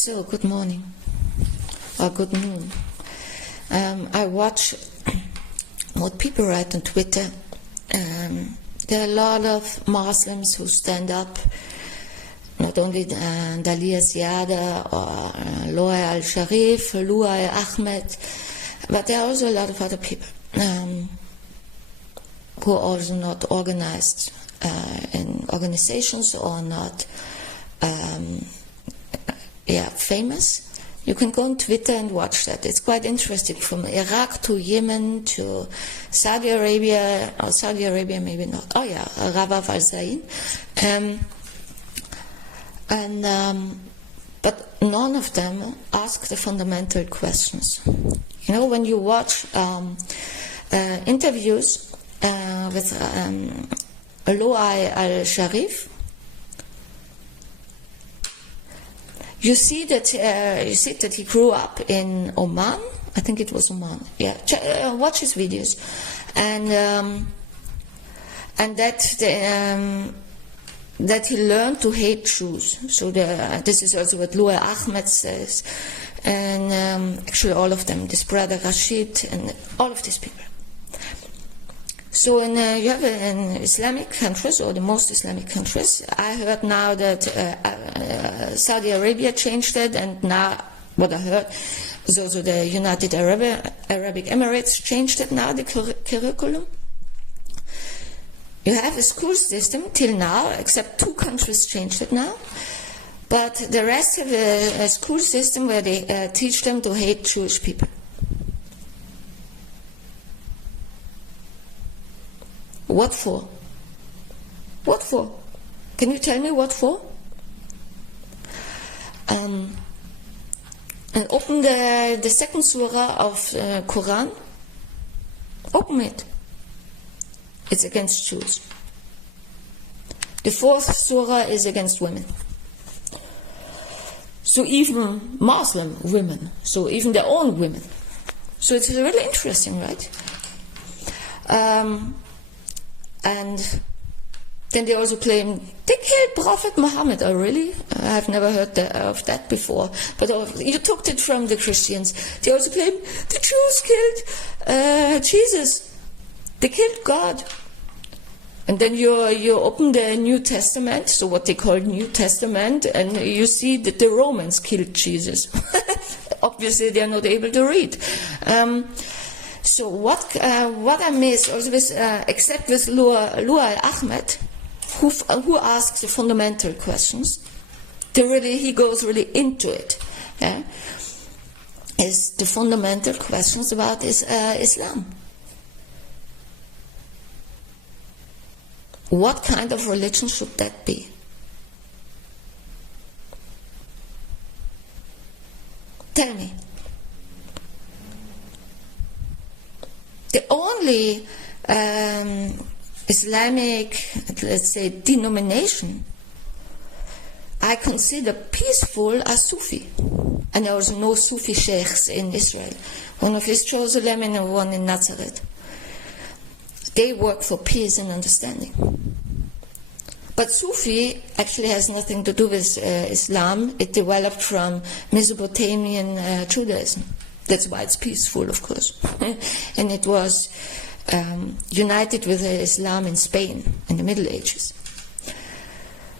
So, good morning, or good noon. I watch what people write on Twitter. There are a lot of Muslims who stand up, not only Dalia Ziada or Loay alShareef, Loay Ahmed, but there are also a lot of other people who are also not organized in organizations or not famous. You can go on Twitter and watch that. It's quite interesting, from Iraq to Yemen to Saudi Arabia, or Saudi Arabia maybe not. Oh yeah, Rabah al-Zain. But none of them ask the fundamental questions. You know, when you watch interviews with Loay alShareef, you see that he grew up in Oman. I think it was Oman. Yeah, watch his videos, and that he learned to hate Jews. So this is also what Loay Ahmed says, and actually all of them, this brother Rashid, and all of these people. So you have in Islamic countries, or the most Islamic countries, I heard now that Saudi Arabia changed it, and now what I heard is also the United Arabic Emirates changed it now, the curriculum. You have a school system till now, except 2 countries changed it now, but the rest have a school system where they teach them to hate Jewish people. What for? What for? Can you tell me what for? And open the second surah of Quran. Open it. It's against Jews. The 4th surah is against women. So even Muslim women, so even their own women. So it's really interesting, right? And then they also claim they killed Prophet Muhammad. Oh, really? I've never heard of that before. But you took it from the Christians. They also claim the Jews killed Jesus. They killed God. And then you open the New Testament, so what they call New Testament, and you see that the Romans killed Jesus. Obviously, they are not able to read. So what I miss also is, except with Loay Ahmed, who asks the fundamental questions, he goes really into it. Yeah? Is the fundamental questions about Islam. What kind of religion should that be? Tell me. The only Islamic, let's say, denomination I consider peaceful are Sufi. And there also no Sufi sheikhs in Israel. One of is Jerusalem and one in Nazareth. They work for peace and understanding. But Sufi actually has nothing to do with Islam. It developed from Mesopotamian Judaism. That's why it's peaceful, of course. And it was united with Islam in Spain in the Middle Ages.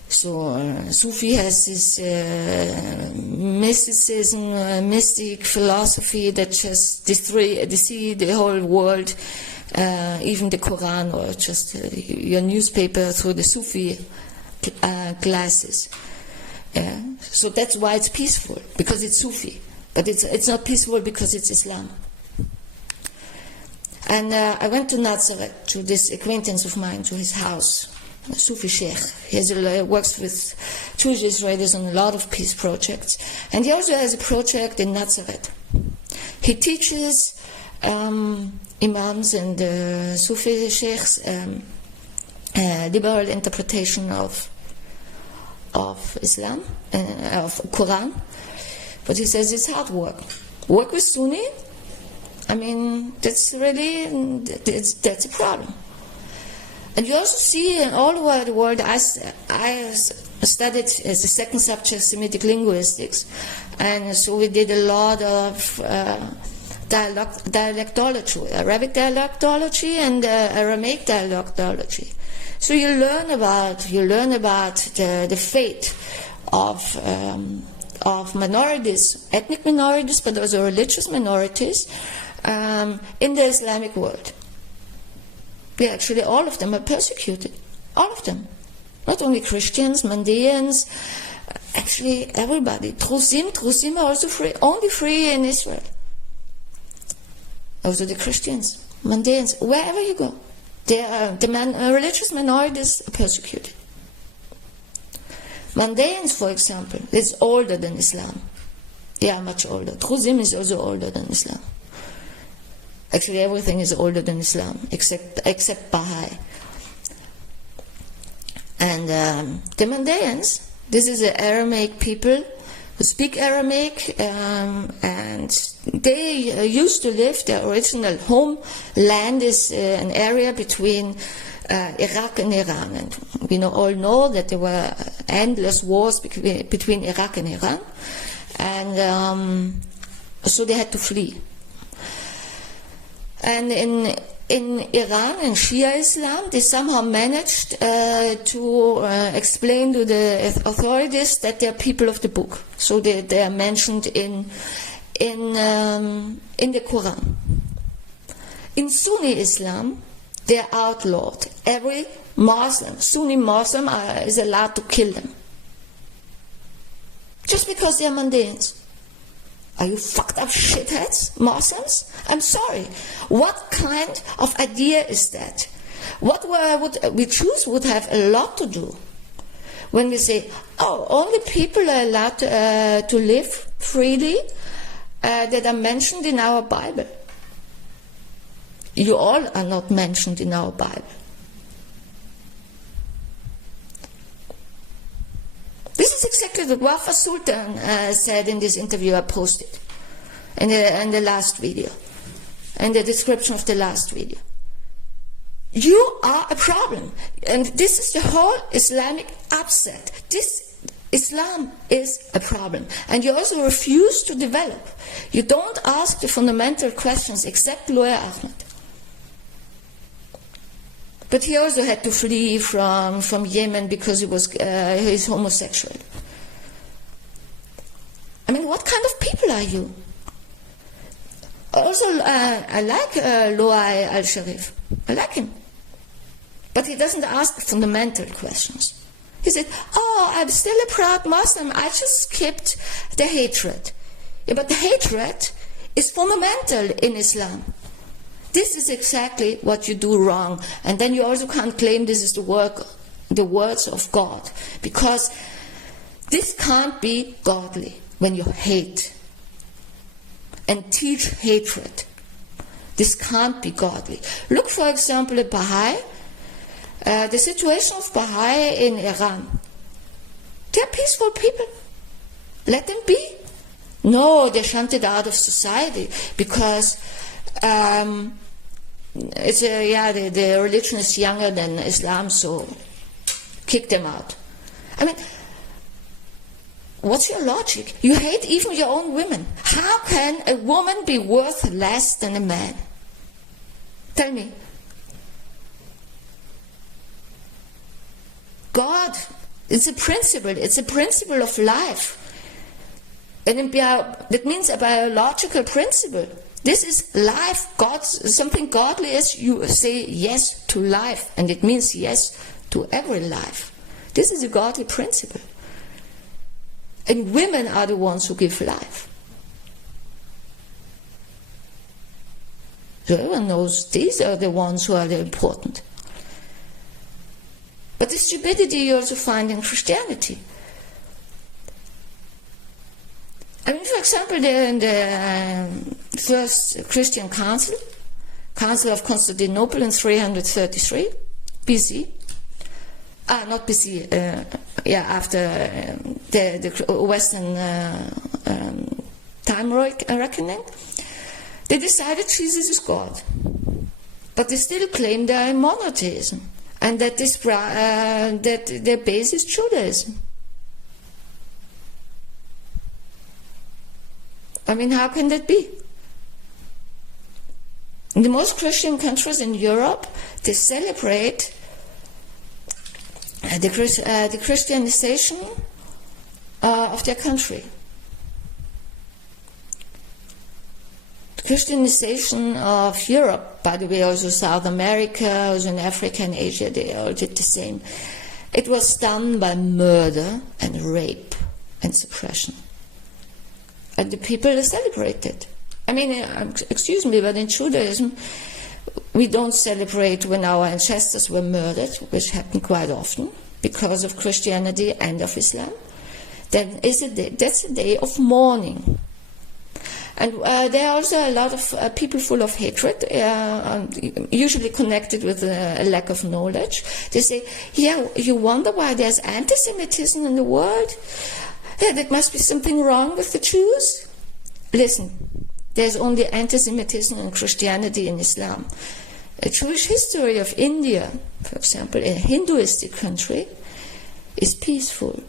So Sufi has this mysticism, mystic philosophy that just they see the whole world, even the Quran, or just your newspaper through the Sufi glasses. So that's why it's peaceful, because it's Sufi. But it's not peaceful because it's Islam. And I went to Nazareth, to this acquaintance of mine, to his house, a Sufi sheikh. He works with Jewish Israelis on a lot of peace projects. And he also has a project in Nazareth. He teaches imams and Sufi sheikhs liberal interpretation of Islam, of Quran. But he says it's hard work. Work with Sunni, I mean, that's a problem. And you also see in all over the world, studied as a second subject Semitic linguistics, and so we did a lot of dialectology, Arabic dialectology and Aramaic dialectology. So you learn about the fate of minorities, ethnic minorities, but also religious minorities in the Islamic world. Yeah, actually, all of them are persecuted. All of them. Not only Christians, Mandaeans, actually everybody. Drusim are also free, only free in Israel. Also the Christians, Mandaeans, wherever you go, religious minorities are persecuted. Mandaeans, for example, is older than Islam. They are much older. Drusim is also older than Islam. Actually, everything is older than Islam, except Baha'i. And the Mandaeans, this is the Aramaic people who speak Aramaic, and they used to live, their original homeland is an area between Iraq and Iran. And we all know that there were endless wars between Iraq and Iran, and so they had to flee. And in Iran, in Shia Islam, they somehow managed to explain to the authorities that they are people of the book. So they are mentioned in the Quran. In Sunni Islam, they are outlawed. Every Muslim, Sunni Muslim, is allowed to kill them. Just because they are Mandaeans. Are you fucked up shitheads, Muslims? I'm sorry. What kind of idea is that? What we Jews would have a lot to do when we say, oh, only people are allowed to live freely that are mentioned in our Bible. You all are not mentioned in our Bible. This is exactly what Wafa Sultan said in this interview I posted in the last video, in the description of the last video. You are a problem, and this is the whole Islamic upset. Islam is a problem, and you also refuse to develop. You don't ask the fundamental questions, except Loay Ahmed. But he also had to flee from Yemen because he's homosexual. I mean, what kind of people are you? Also, I like Loay alShareef. I like him. But he doesn't ask fundamental questions. He said, oh, I'm still a proud Muslim. I just skipped the hatred. Yeah, but the hatred is fundamental in Islam. This is exactly what you do wrong. And then you also can't claim this is the words of God. Because this can't be godly when you hate and teach hatred. This can't be godly. Look, for example, at Baha'i. The situation of Baha'i in Iran. They're peaceful people. Let them be. No, they're shunted out of society because the religion is younger than Islam, so kick them out. I mean, what's your logic? You hate even your own women. How can a woman be worth less than a man? Tell me. God, it's a principle. It's a principle of life. And that means a biological principle. This is life. Something godly is you say yes to life, and it means yes to every life. This is a godly principle. And women are the ones who give life. So everyone knows these are the ones who are the important. But the stupidity you also find in Christianity. I mean, for example, the first Christian Council of Constantinople in 333 BC. Not BC, after the Western time reckoning. They decided Jesus is God. But they still claim they are in monotheism. And that their base is Judaism. I mean, how can that be? In the most Christian countries in Europe, they celebrate the Christianization of their country. The Christianization of Europe, by the way, also South America, also in Africa and Asia, they all did the same. It was done by murder and rape and suppression. And the people celebrated. I mean, excuse me, but in Judaism, we don't celebrate when our ancestors were murdered, which happened quite often because of Christianity and of Islam. That's a day of mourning. And there are also a lot of people full of hatred, usually connected with a lack of knowledge. They say, yeah, you wonder why there's antisemitism in the world? Yeah, there must be something wrong with the Jews. Listen, there's only antisemitism in Christianity and Islam. A Jewish history of India, for example, a Hinduistic country, is peaceful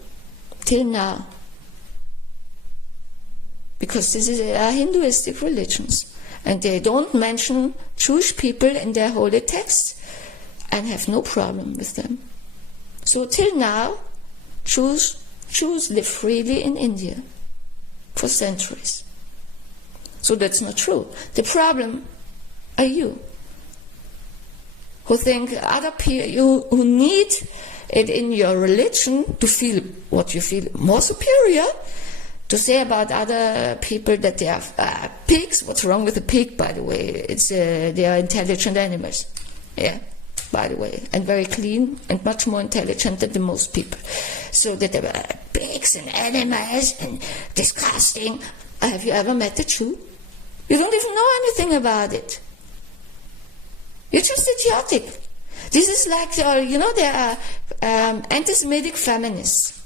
till now. Because this is Hinduistic religions. And they don't mention Jewish people in their holy texts and have no problem with them. So till now, Jews live freely in India for centuries. So that's not true. The problem are you, who think other people, who need it in your religion to feel what you feel more superior, to say about other people that they are pigs. What's wrong with a pig, by the way? They are intelligent animals, yeah, by the way, and very clean and much more intelligent than the most people. So that they are pigs and animals and disgusting. Have you ever met a Jew? You don't even know anything about it. You're just idiotic. This is like, there are antisemitic feminists.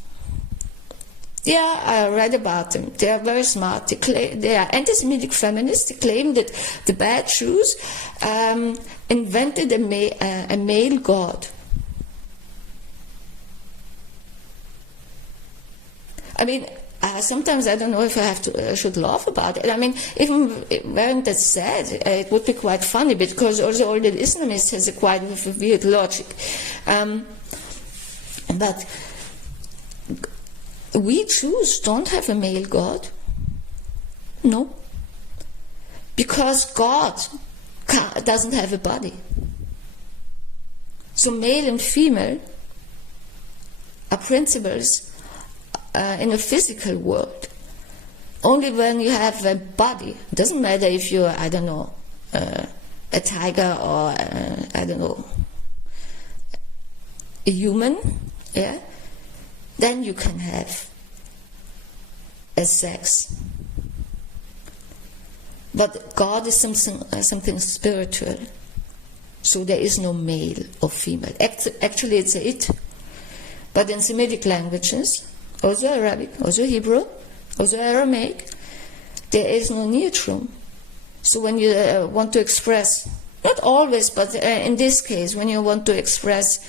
Yeah, I read about them. They are very smart. They are anti-Semitic feminists. They claim that the bad Jews invented a male god. I mean, sometimes I don't know if I should laugh about it. I mean, even when that's said, it would be quite funny because also all the Islamists has a quite weird logic. But we Jews don't have a male God. No. Because God doesn't have a body. So male and female are principles in a physical world. Only when you have a body. It doesn't matter if you're, I don't know, a tiger or, I don't know, a human, yeah? Then you can have a sex. But God is something spiritual. So there is no male or female. Actually, it's a it. But in Semitic languages, also Arabic, also Hebrew, also Aramaic, there is no neutrum. So when you want to express, not always, but in this case, when you want to express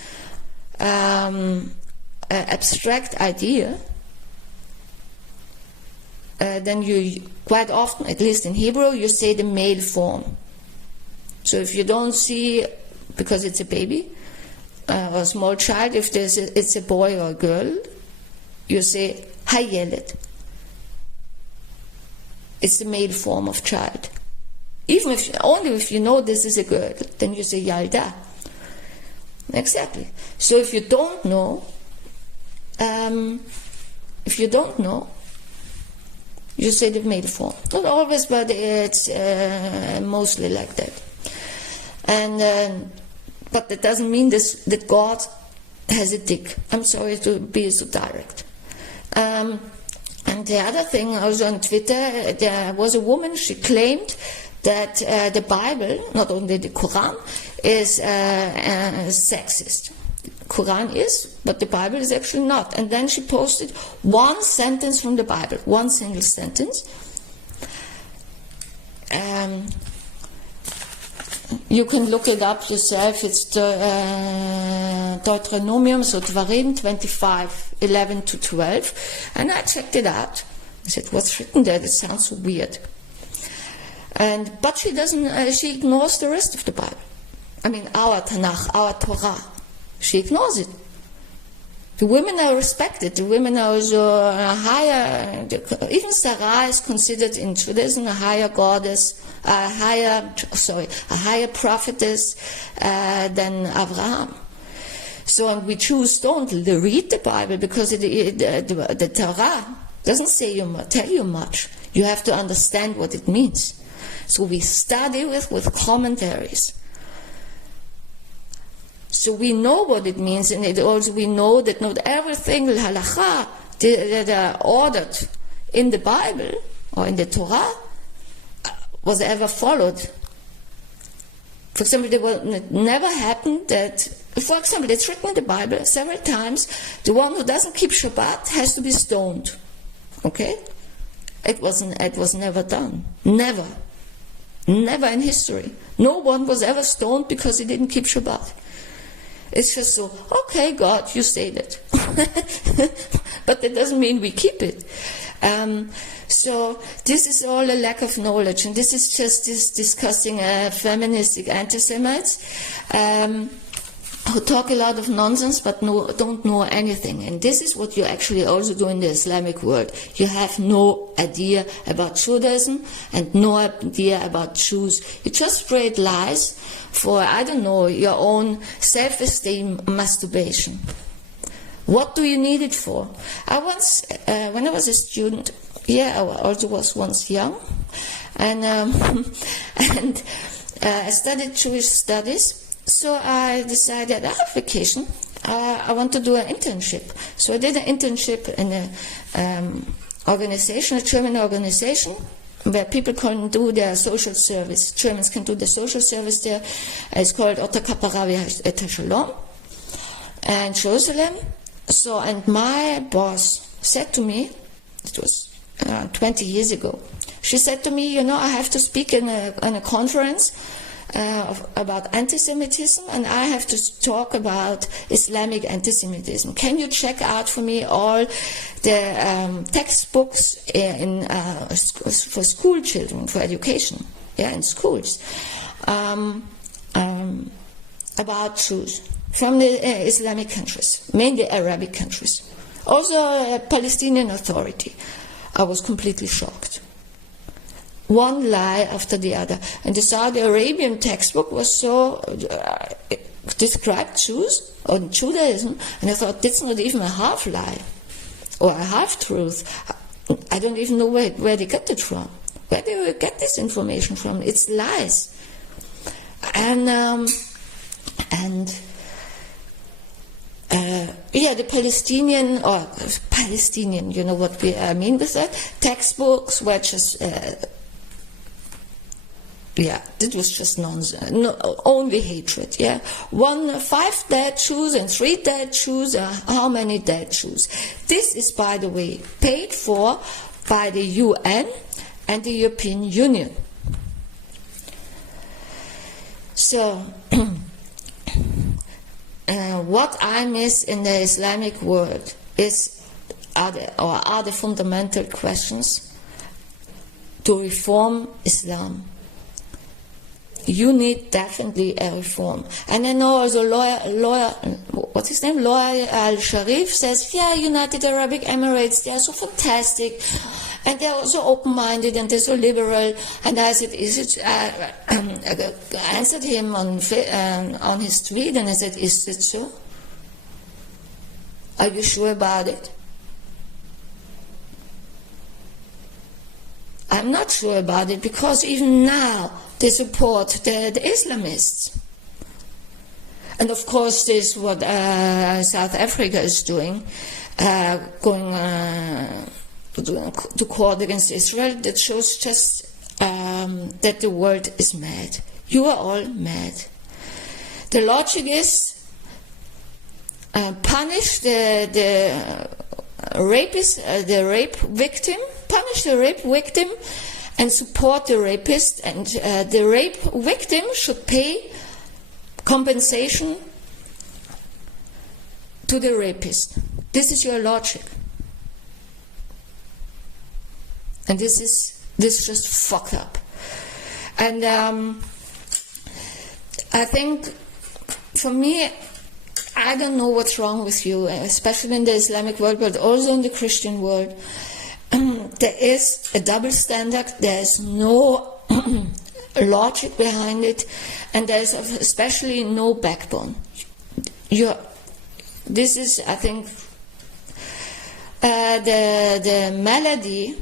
abstract idea, then you quite often, at least in Hebrew, you say the male form. So if you don't see, because it's a baby or a small child, if it's a boy or a girl, you say hayeled. It's the male form of child. Even only if you know this is a girl, then you say yalda. Exactly. So if you don't know, you say the male form. Not always, but it's mostly like that. And but that doesn't mean that God has a dick. I'm sorry to be so direct. And the other thing, also on Twitter, there was a woman. She claimed that the Bible, not only the Quran, is sexist. Quran is, but the Bible is actually not. And then she posted one sentence from the Bible, one single sentence. You can look it up yourself. It's Deuteronomium, so Dvarim 25:11-12, and I checked it out. I said, what's written there? It sounds so weird. But she doesn't, she ignores the rest of the Bible. I mean, our Tanakh, our Torah. She ignores it. The women are respected. The women are also higher. Even Sarah is considered in Judaism a higher goddess, a higher prophetess than Abraham. So, and we Jews don't read the Bible because the Torah doesn't tell you much. You have to understand what it means. So we study with commentaries. So we know what it means, and we know that not everything halakha that are ordered in the Bible or in the Torah was ever followed. For example, it never happened that, for example, it's written in the Bible several times, the one who doesn't keep Shabbat has to be stoned. Okay? It was never done. Never. Never in history. No one was ever stoned because he didn't keep Shabbat. It's just so, okay, God, you say that. But that doesn't mean we keep it. So this is all a lack of knowledge, and this is just discussing feministic anti-Semites who talk a lot of nonsense but don't know anything. And this is what you actually also do in the Islamic world. You have no idea about Judaism and no idea about Jews. You just spread lies for, I don't know, your own self-esteem masturbation. What do you need it for? I once, when I was a student, I also was once young, and I studied Jewish studies. So I decided, I have vacation, I want to do an internship. So I did an internship in a German organization, where people can do their social service. Germans can do the social service there. It's called Otter Kaparavi et Shalom in Jerusalem. So, and my boss said to me, it was 20 years ago, she said to me, I have to speak in a conference about antisemitism, and I have to talk about Islamic antisemitism. Can you check out for me all the textbooks for school children, for education, in schools, about Jews from the Islamic countries, mainly Arabic countries, also Palestinian Authority. I was completely shocked. One lie after the other. And the Saudi Arabian textbook was so described Jews or Judaism, and I thought, that's not even a half lie or a half truth. I don't even know where they get it from. Where do they get this information from? It's lies. And the Palestinian, you know what I mean with that? Textbooks were just, that was just nonsense. No, only hatred, 5 dead Jews and 3 dead Jews, how many dead Jews? This is, by the way, paid for by the UN and the European Union. So, what I miss in the Islamic world are the fundamental questions to reform Islam. You need definitely a reform. And I know also what's his name? Loay alShareef says, United Arab Emirates, they are so fantastic, and they are so open-minded, and they're so liberal. And I said, I answered him on his tweet, and I said, is it so? Are you sure about it? I'm not sure about it, because even now they support the Islamists. And of course, this is what South Africa is doing, going to court against Israel. That shows just that the world is mad. You are all mad. The logic is punish the rapist, the rape victim, punish the rape victim, and support the rapist, and the rape victim should pay compensation to the rapist. This is your logic. And this just fucked up. And I think, for me, I don't know what's wrong with you, especially in the Islamic world, but also in the Christian world. There is a double standard, there is no logic behind it, and there is especially no backbone. This is, I think, the malady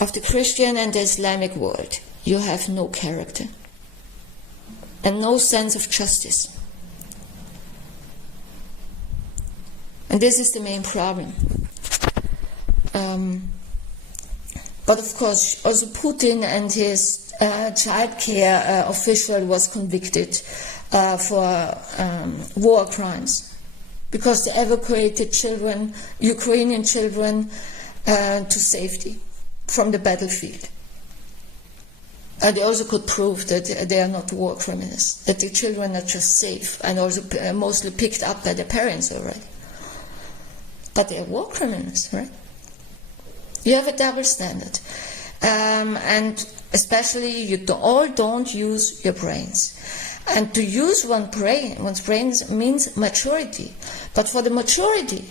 of the Christian and the Islamic world. You have no character and no sense of justice. And this is the main problem. But of course, also Putin and his child care official was convicted for war crimes, because they evacuated children, Ukrainian children, to safety from the battlefield. They also could prove that they are not war criminals, that the children are just safe and also mostly picked up by their parents already. But they are war criminals, right? You have a double standard. And especially you all don't use your brains. And to use one's brains means maturity. But for the maturity,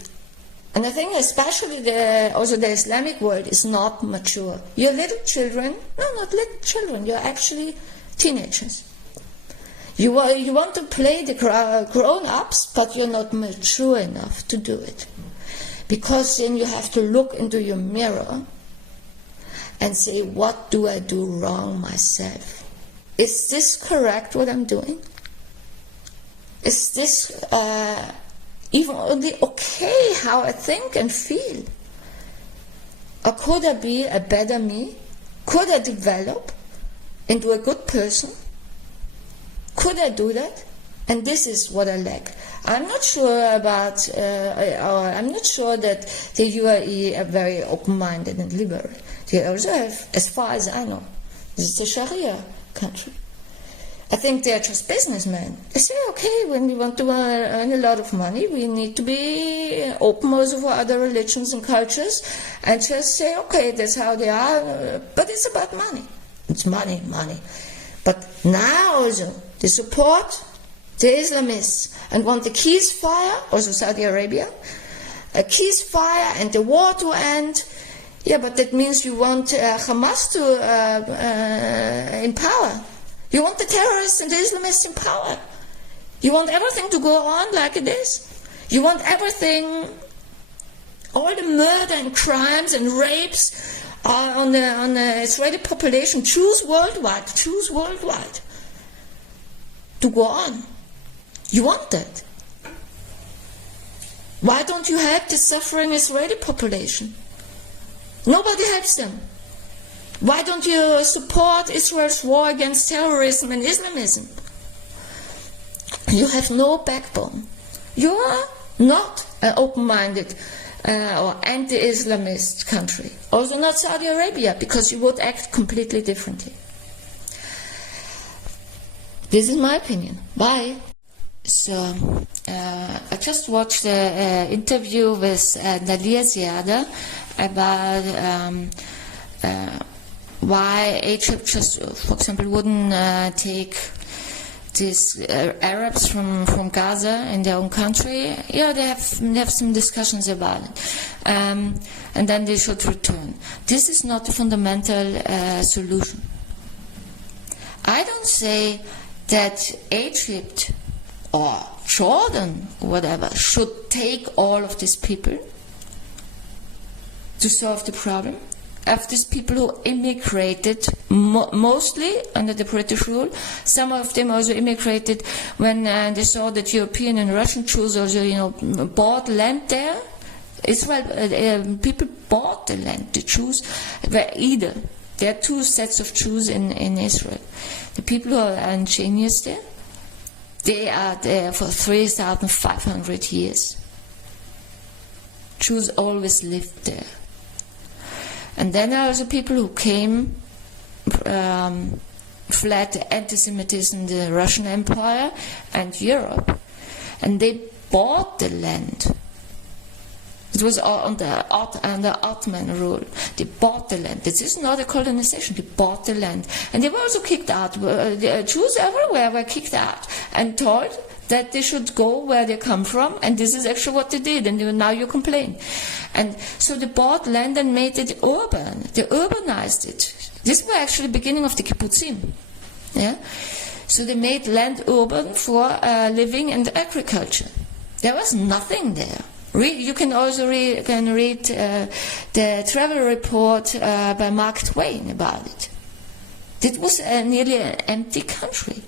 and I think especially also the Islamic world is not mature. You're little children, no, not little children, you're actually teenagers. You want to play the grown-ups, but you're not mature enough to do it. Because then you have to look into your mirror and say, what do I do wrong myself? Is this correct what I'm doing? Is this even only okay how I think and feel? Or could I be a better me? Could I develop into a good person? Could I do that? And this is what I lack. I'm not sure about, I'm not sure that the UAE are very open-minded and liberal. They also have, as far as I know, this is a Sharia country. I think they're just businessmen. They say, okay, when we want to earn a lot of money, we need to be open also for other religions and cultures, and just say, okay, that's how they are, but it's about money. It's money, money. But now also, they support the Islamists and want the ceasefire, also Saudi Arabia, a ceasefire and the war to end. Yeah, but that means you want Hamas to in power. You want the terrorists and the Islamists in power. You want everything to go on like it is. You want everything, all the murder and crimes and rapes on the Israeli population, Jews worldwide, to go on. You want that. Why don't you help the suffering Israeli population? Nobody helps them. Why don't you support Israel's war against terrorism and Islamism? You have no backbone. You are not an open-minded or anti-Islamist country. Also not Saudi Arabia, because you would act completely differently. This is my opinion. Bye. So, I just watched an interview with Dalia Ziada about why Egypt just, for example, wouldn't take these Arabs from Gaza in their own country. Yeah, they have some discussions about it, and then they should return. This is not the fundamental solution. I don't say that Egypt or Jordan, whatever, should take all of these people to solve the problem. Of these people who immigrated, mostly under the British rule. Some of them also immigrated when they saw that European and Russian Jews also, bought land there. Israel, people bought the land. The Jews were either. There are two sets of Jews in Israel. The people who are ingenious there, they are there for 3,500 years. Jews always lived there. And then there are also people who came, fled antisemitism, the Russian Empire and Europe, and they bought the land. It was under Ottoman rule. They bought the land. This is not a colonization. They bought the land. And they were also kicked out. The Jews everywhere were kicked out and told that they should go where they come from, and this is actually what they did, and now you complain. And so they bought land and made it urban. They urbanized it. This was actually the beginning of the kibbutzim. Yeah? So they made land urban for living and agriculture. There was nothing there. You can also read the travel report by Mark Twain about it. It was nearly an empty country.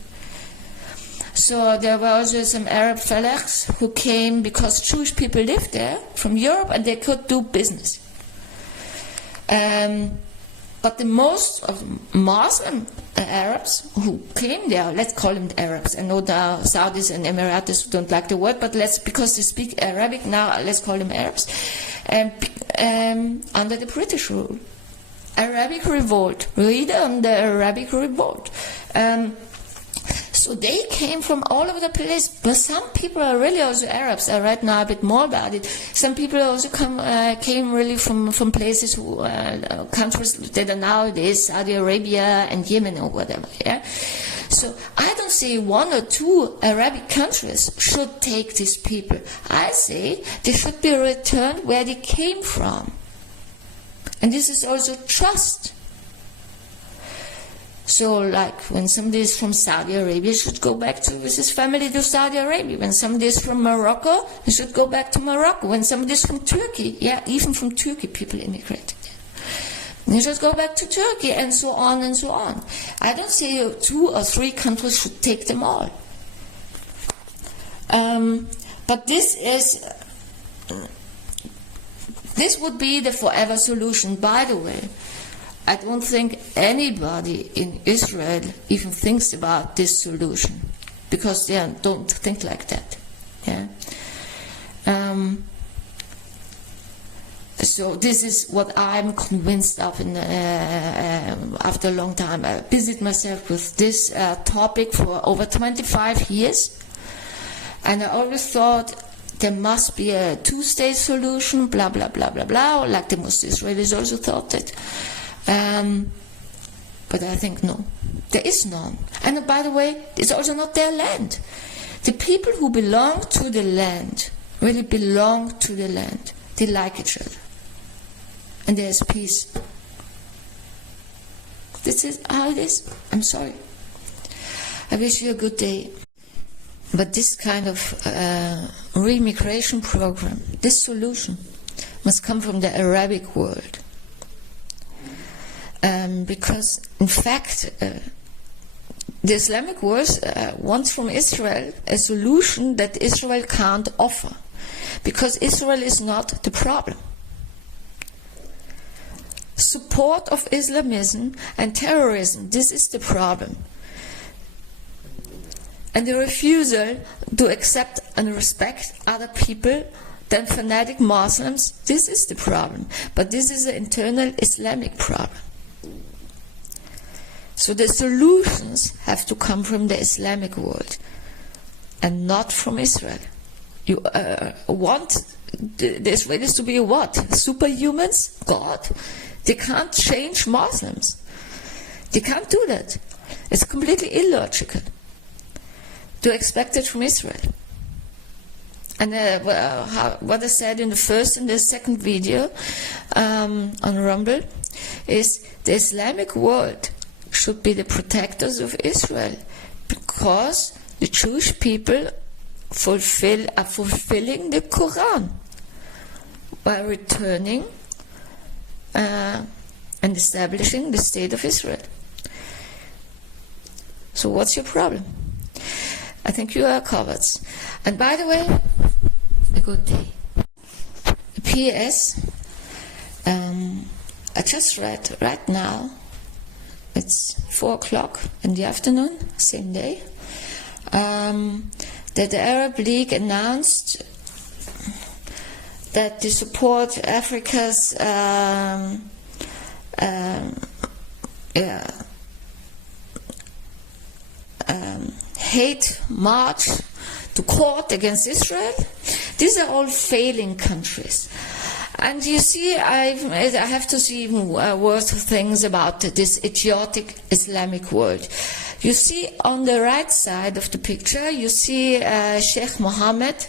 So there were also some Arab fellows who came because Jewish people lived there from Europe and they could do business. But the most of Muslim Arabs who came there, let's call them Arabs. I know the Saudis and Emiratis who don't like the word, but because they speak Arabic now, let's call them Arabs. Under the British rule. Arabic revolt. Read on the Arabic revolt. So they came from all over the place, but some people are really also Arabs. I read now a bit more about it. Some people also came really from places, countries that are nowadays Saudi Arabia and Yemen or whatever. Yeah. So I don't say 1 or 2 Arabic countries should take these people. I say they should be returned where they came from. And this is also trust. So, like, when somebody is from Saudi Arabia, he should go back with his family to Saudi Arabia. When somebody is from Morocco, he should go back to Morocco. When somebody is from Turkey, yeah, even from Turkey, people immigrated. You should go back to Turkey, and so on and so on. I don't say 2 or 3 countries should take them all. But this would be the forever solution, by the way. I don't think anybody in Israel even thinks about this solution because they don't think like that. Yeah. So this is what I'm convinced of after a long time. I busied myself with this topic for over 25 years, and I always thought there must be a 2-state solution, blah, blah, blah, blah, blah, like the most Israelis also thought that. But I think no, there is none. And by the way, it's also not their land. The people who belong to the land really belong to the land. They like each other. And there's peace. This is how it is. I'm sorry. I wish you a good day. But this kind of re-immigration program, this solution, must come from the Arabic world. Because, in fact, the Islamic world wants from Israel a solution that Israel can't offer. Because Israel is not the problem. Support of Islamism and terrorism, this is the problem. And the refusal to accept and respect other people than fanatic Muslims, this is the problem. But this is an internal Islamic problem. So the solutions have to come from the Islamic world and not from Israel. You want the Israelis to be what? Superhumans? God? They can't change Muslims. They can't do that. It's completely illogical to expect it from Israel. And what I said in the first and the second video on Rumble is the Islamic world should be the protectors of Israel because the Jewish people are fulfilling the Quran by returning and establishing the state of Israel. So what's your problem? I think you are covered. And by the way, a good day. P.S. I just read right now, it's 4:00 in the afternoon, same day, that the Arab League announced that they support Africa's hate march to court against Israel. These are all failing countries. And you see, I have to see even worse things about this idiotic Islamic world. You see on the right side of the picture, you see Sheikh Mohammed,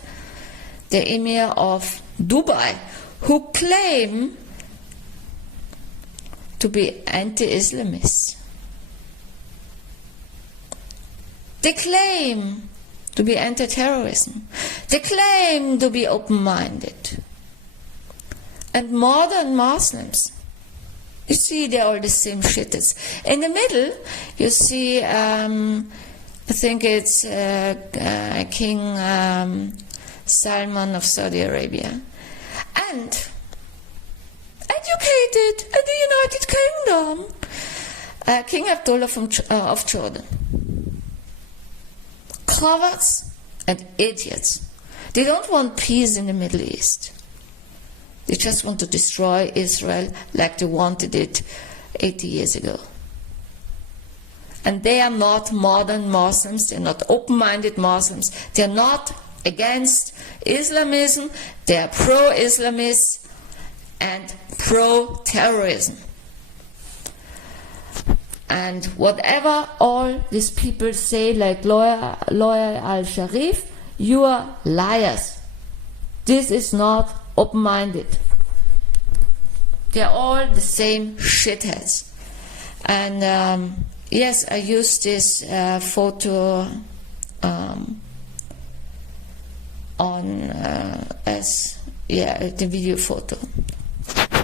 the Emir of Dubai, who claim to be anti-Islamists. They claim to be anti-terrorism. They claim to be open-minded. And modern Muslims, you see, they're all the same shitters. In the middle, you see, I think it's King Salman of Saudi Arabia, and educated in the United Kingdom, King Abdullah of Jordan. Cowards and idiots. They don't want peace in the Middle East. They just want to destroy Israel like they wanted it 80 years ago. And they are not modern Muslims, they're not open-minded Muslims, they're not against Islamism, they are pro-Islamists and pro-terrorism. And whatever all these people say, like Loay alShareef, you are liars. This is not open-minded. They're all the same shitheads. And yes, I used this photo on as the video photo.